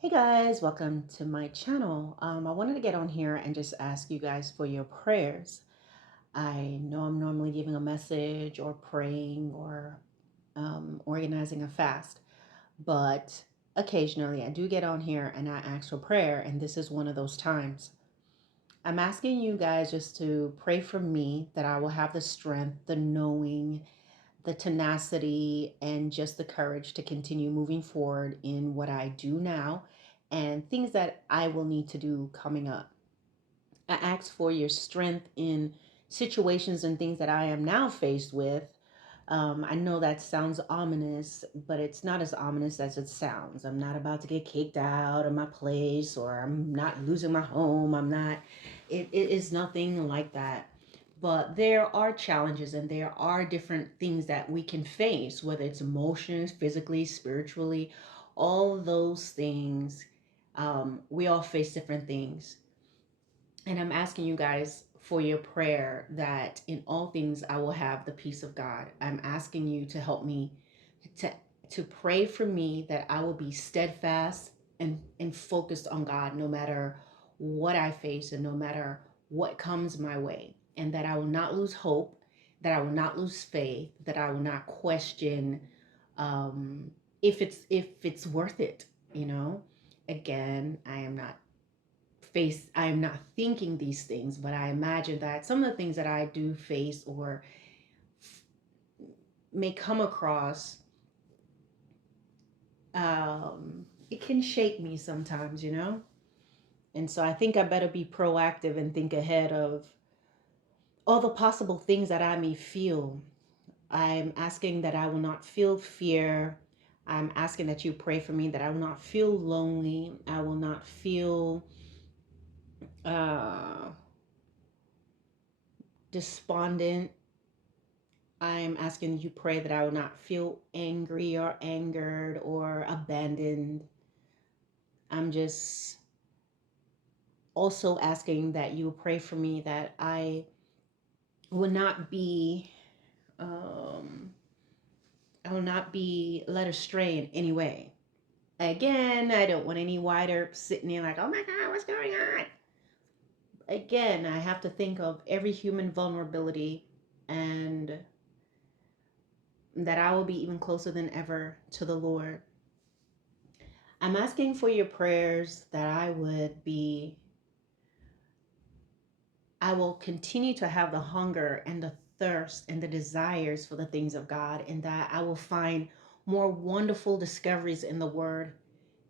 Hey guys, welcome to my channel. I wanted to get on here and just ask you guys for your prayers. I know I'm normally giving a message or praying or organizing a fast, but occasionally I do get on here and I ask for prayer, and this is one of those times. I'm asking you guys just to pray for me that I will have the strength, the knowing, the tenacity, and just the courage to continue moving forward in what I do now and things that I will need to do coming up. I ask for your strength in situations and things that I am now faced with. I know that sounds ominous, but it's not as ominous as it sounds. I'm not about to get kicked out of my place, or I'm not losing my home. It is nothing like that. But there are challenges and there are different things that we can face, whether it's emotions, physically, spiritually, all those things. We all face different things. And I'm asking you guys for your prayer that in all things I will have the peace of God. I'm asking you to help me to to pray for me that I will be steadfast and focused on God no matter what I face and no matter what comes my way, and that I will not lose hope, that I will not lose faith, that I will not question um, if it's worth it. You know, again, I am not thinking these things, but I imagine that some of the things that I do face or may come across, it can shake me sometimes, you know? And so I think I better be proactive and think ahead of all the possible things that I may feel. I'm asking that I will not feel fear. I'm asking that you pray for me that I will not feel lonely. I will not feel uh, despondent. I'm asking you pray that I will not feel angry or angered or abandoned. I'm just also asking that you pray for me that I will not be um, I will not be led astray in any way. Again, I don't want any wider sitting there like, oh my God, what's going on? Again, I have to think of every human vulnerability, and that I will be even closer than ever to the Lord. I'm asking for your prayers that I will continue to have the hunger and the thirst and the desires for the things of God, and that I will find more wonderful discoveries in the Word,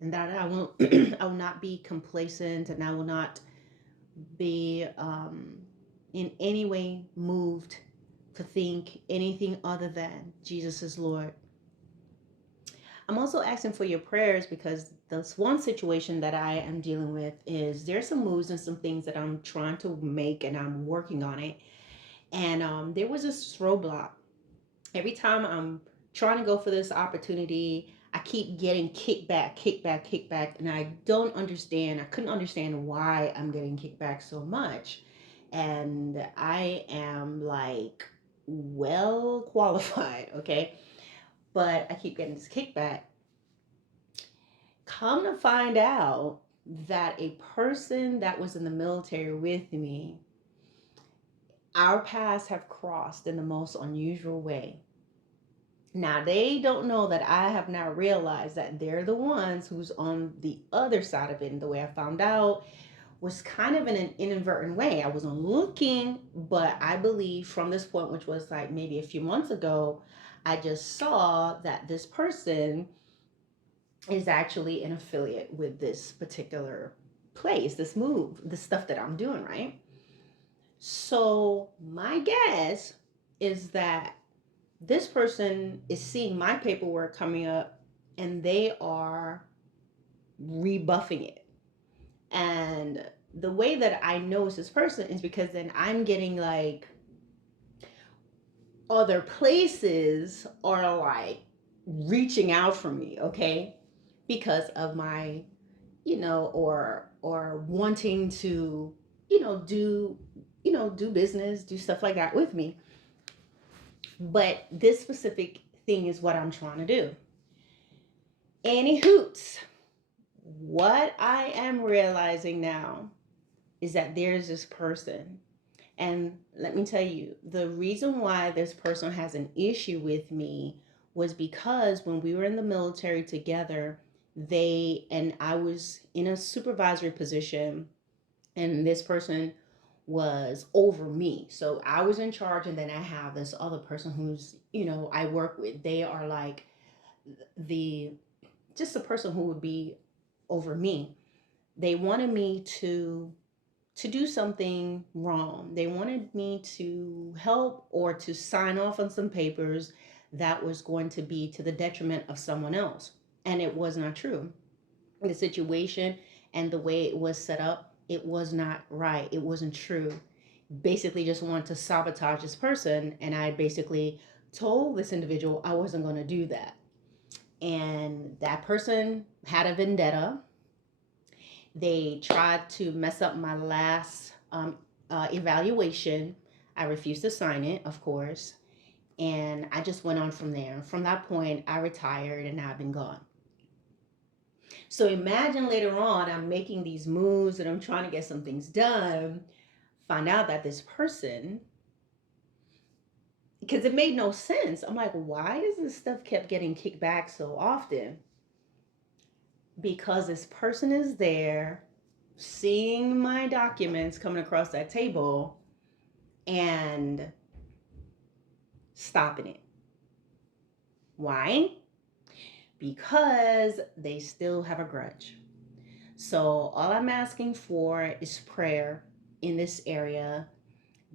and that I will, I will not be complacent, and I will not be in any way moved to think anything other than Jesus is Lord. I'm also asking for your prayers because this one situation that I am dealing with is there's some moves and some things that I'm trying to make, and I'm working on it. And there was this roadblock. Every time I'm trying to go for this opportunity, I keep getting kickback, kickback, kickback, and I don't understand. I couldn't understand why I'm getting kickback so much. And I am like well qualified, okay? But I keep getting this kickback. Come to find out that a person that was in the military with me, our paths have crossed in the most unusual way. Now, they don't know that I have now realized that they're the ones who's on the other side of it. And the way I found out was kind of in an inadvertent way. I wasn't looking, but I believe from this point, which was like maybe a few months ago, I just saw that this person is actually an affiliate with this particular place, this move, the stuff that I'm doing, right? So my guess is that this person is seeing my paperwork coming up and they are rebuffing it. And the way that I know it's this person is because then I'm getting like other places are like reaching out for me, okay? Because of my, or wanting to, do, do business, do stuff like that with me. But this specific thing is what I'm trying to do. Any hoots, What I am realizing now is that there's this person. And let me tell you, the reason why this person has an issue with me was because when we were in the military together, they and I was in a supervisory position, and this person was over me. So I was in charge, and then I have this other person who's, I work with. They are like the just the person who would be over me. They wanted me to do something wrong. They wanted me to help or to sign off on some papers that was going to be to the detriment of someone else. And it was not true. The situation and the way it was set up, it was not right. It wasn't true. Basically, just wanted to sabotage this person. And I basically told this individual I wasn't going to do that. And that person had a vendetta. They tried to mess up my last evaluation. I refused to sign it, of course, and I just went on from there. From that point, I retired and I've been gone. So imagine later on, I'm making these moves and I'm trying to get some things done. Find out that this person, because it made no sense. I'm like, why is this stuff kept getting kicked back so often? Because this person is there seeing my documents coming across that table and stopping it. Why? Because they still have a grudge. So all I'm asking for is prayer in this area,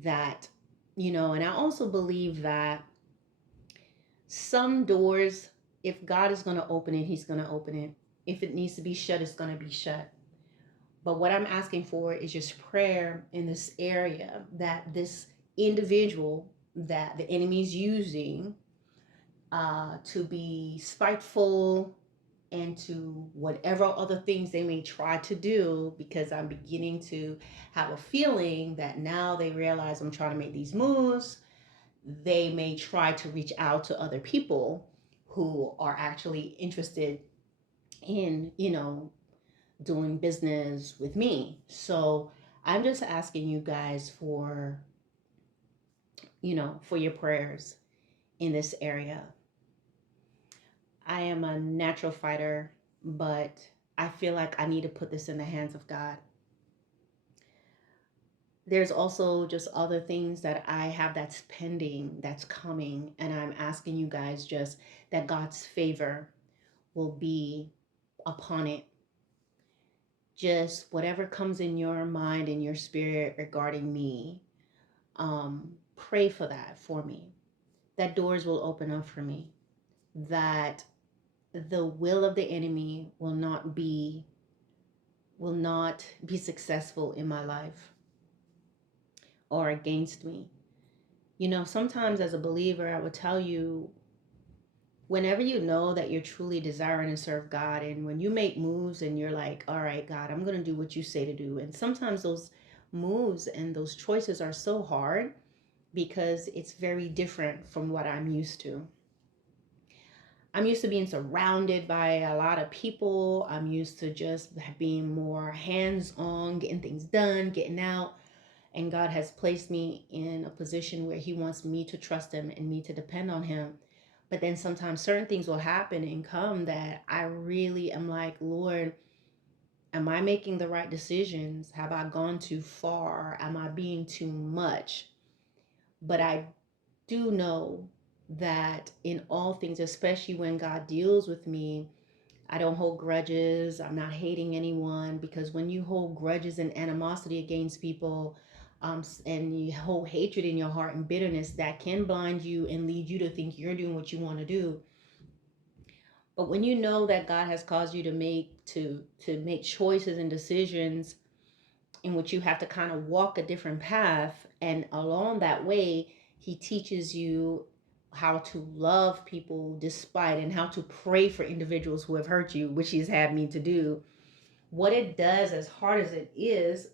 that, and I also believe that some doors, if God is going to open it, he's going to open it. If it needs to be shut, it's going to be shut. But what I'm asking for is just prayer in this area, that this individual that the enemy is using to be spiteful and to whatever other things they may try to do, because I'm beginning to have a feeling that now they realize I'm trying to make these moves. They may try to reach out to other people who are actually interested in, doing business with me. So I'm just asking you guys for your prayers in this area. I am a natural fighter, but I feel like I need to put this in the hands of God. There's also just other things that I have that's pending, that's coming, and I'm asking you guys just that God's favor will be upon it. Just whatever comes in your mind and your spirit regarding me, pray for that for me. That doors will open up for me. That the will of the enemy will not be successful in my life or against me. Sometimes as a believer, I would tell you, whenever you know that you're truly desiring to serve God, and when you make moves and you're like, all right, God, I'm going to do what you say to do. And sometimes those moves and those choices are so hard because it's very different from what I'm used to. I'm used to being surrounded by a lot of people. I'm used to just being more hands on, getting things done, getting out. And God has placed me in a position where He wants me to trust Him and me to depend on Him. But then sometimes certain things will happen and come that I really am like, Lord, am I making the right decisions? Have I gone too far? Am I being too much? But I do know that in all things, especially when God deals with me, I don't hold grudges. I'm not hating anyone, because when you hold grudges and animosity against people, and you hold hatred in your heart and bitterness, that can blind you and lead you to think you're doing what you want to do. But when you know that God has caused you to make choices and decisions in which you have to kind of walk a different path, and along that way, He teaches you how to love people despite, and how to pray for individuals who have hurt you, which He's had me to do. What it does, as hard as it is,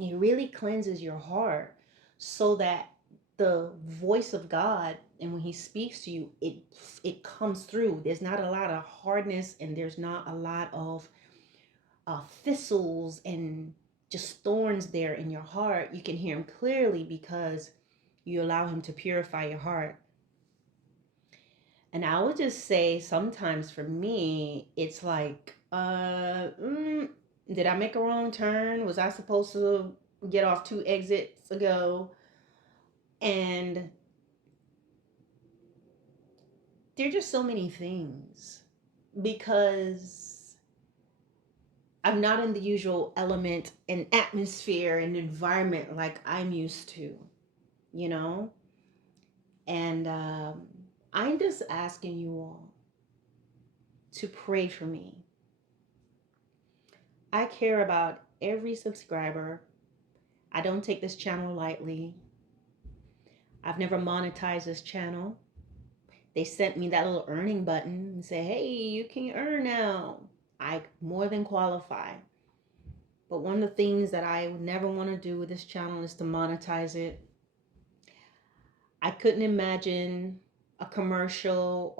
it really cleanses your heart, so that the voice of God And when he speaks to you, it comes through. There's not a lot of hardness, and there's not a lot of thistles and just thorns there in your heart. You can hear him clearly because you allow him to purify your heart. And I would just say sometimes for me, it's like, did I make a wrong turn? Was I supposed to get off two exits ago? And there are just so many things because I'm not in the usual element and atmosphere and environment like I'm used to, you know? And I'm just asking you all to pray for me. I care about every subscriber. I don't take this channel lightly. I've never monetized this channel. They sent me that little earning button and say, hey, you can earn now. I more than qualify. But one of the things that I would never want to do with this channel is to monetize it. I couldn't imagine a commercial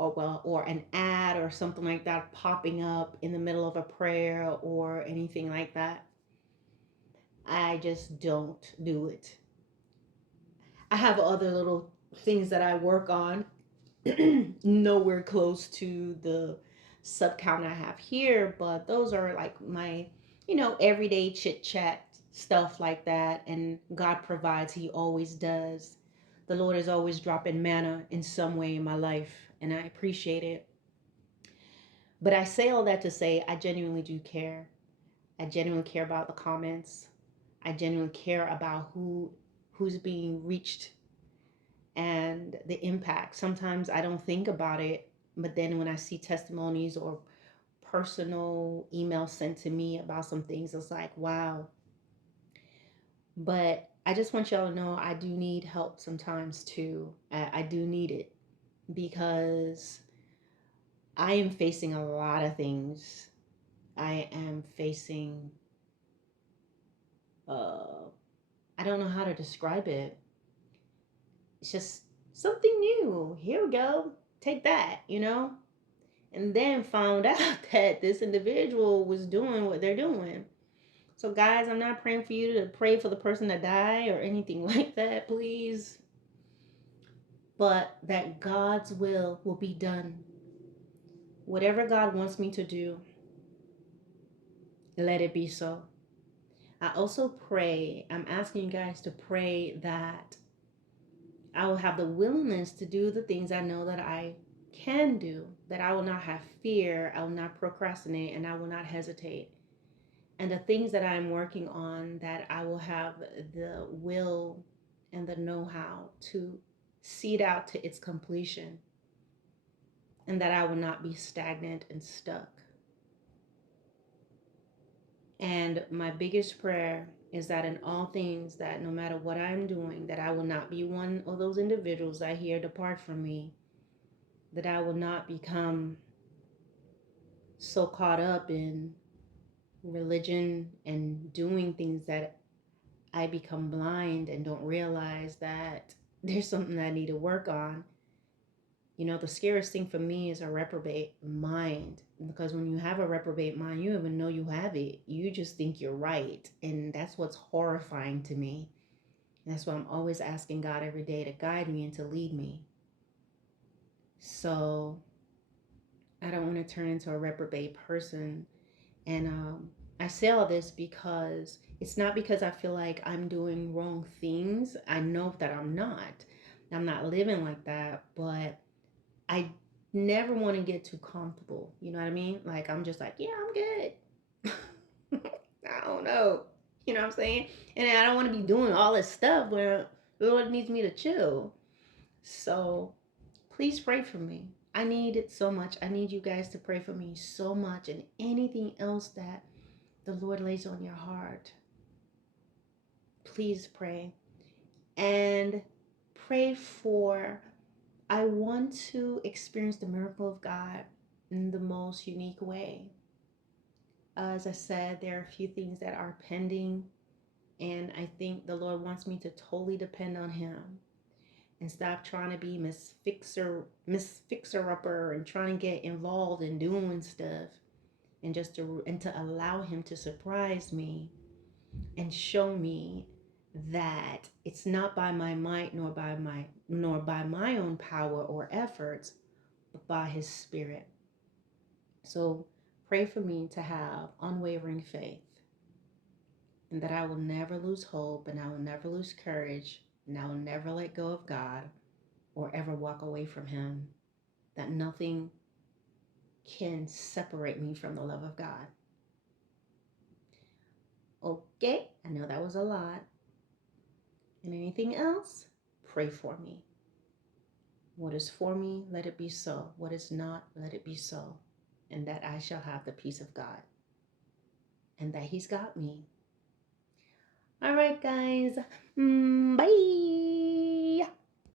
or an ad or something like that popping up in the middle of a prayer or anything like that. I just don't do it. I have other little things that I work on, nowhere close to the sub count I have here, but those are like my, everyday chit chat stuff like that. And God provides, He always does. The Lord is always dropping manna in some way in my life, and I appreciate it. But I say all that to say I genuinely do care. I genuinely care about the comments. I genuinely care about who's being reached and the impact. Sometimes I don't think about it, but then when I see testimonies or personal emails sent to me about some things, it's like, wow. But I just want y'all to know I do need help sometimes too. I do need it because I am facing a lot of things. I am facing, uh, I don't know how to describe it. It's just something new. Here we go. Take that. And then found out that this individual was doing what they're doing. So, guys, I'm not praying for you to pray for the person to die or anything like that, please. But that God's will be done. Whatever God wants me to do, let it be so. I also pray, I'm asking you guys to pray that I will have the willingness to do the things I know that I can do, that I will not have fear, I will not procrastinate, and I will not hesitate. And the things that I'm working on, that I will have the will and the know-how to see it out to its completion, and that I will not be stagnant and stuck. And my biggest prayer is that in all things, that no matter what I'm doing, that I will not be one of those individuals that hear depart from me, that I will not become so caught up in religion and doing things that I become blind and don't realize that there's something I need to work on. The scariest thing for me is a reprobate mind, because when you have a reprobate mind, you don't even know you have it. You just think you're right. And that's what's horrifying to me. And that's why I'm always asking God every day to guide me and to lead me. So I don't want to turn into a reprobate person. And I say all this because it's not because I feel like I'm doing wrong things. I know that I'm not. I'm not living like that, but I never want to get too comfortable. You know what I mean? Like, I'm just like, yeah, I'm good. I don't know. You know what I'm saying? And I don't want to be doing all this stuff where the Lord needs me to chill. So please pray for me. I need it so much. I need you guys to pray for me so much, and anything else that the Lord lays on your heart. Please pray. And pray for, I want to experience the miracle of God in the most unique way. As I said, there are a few things that are pending, and I think the Lord wants me to totally depend on Him. and stop trying to be Miss Fixer Upper and trying to get involved in doing stuff, and to allow him to surprise me and show me that it's not by my might nor by my own power or efforts, but by his spirit. So pray for me to have unwavering faith, and that I will never lose hope, and I will never lose courage, and I will never let go of God or ever walk away from him, that nothing can separate me from the love of God. Okay, I know that was a lot. And anything else, pray for me. What is for me, let it be so. What is not, let it be so. And that I shall have the peace of God, and that he's got me. All right, guys. Bye.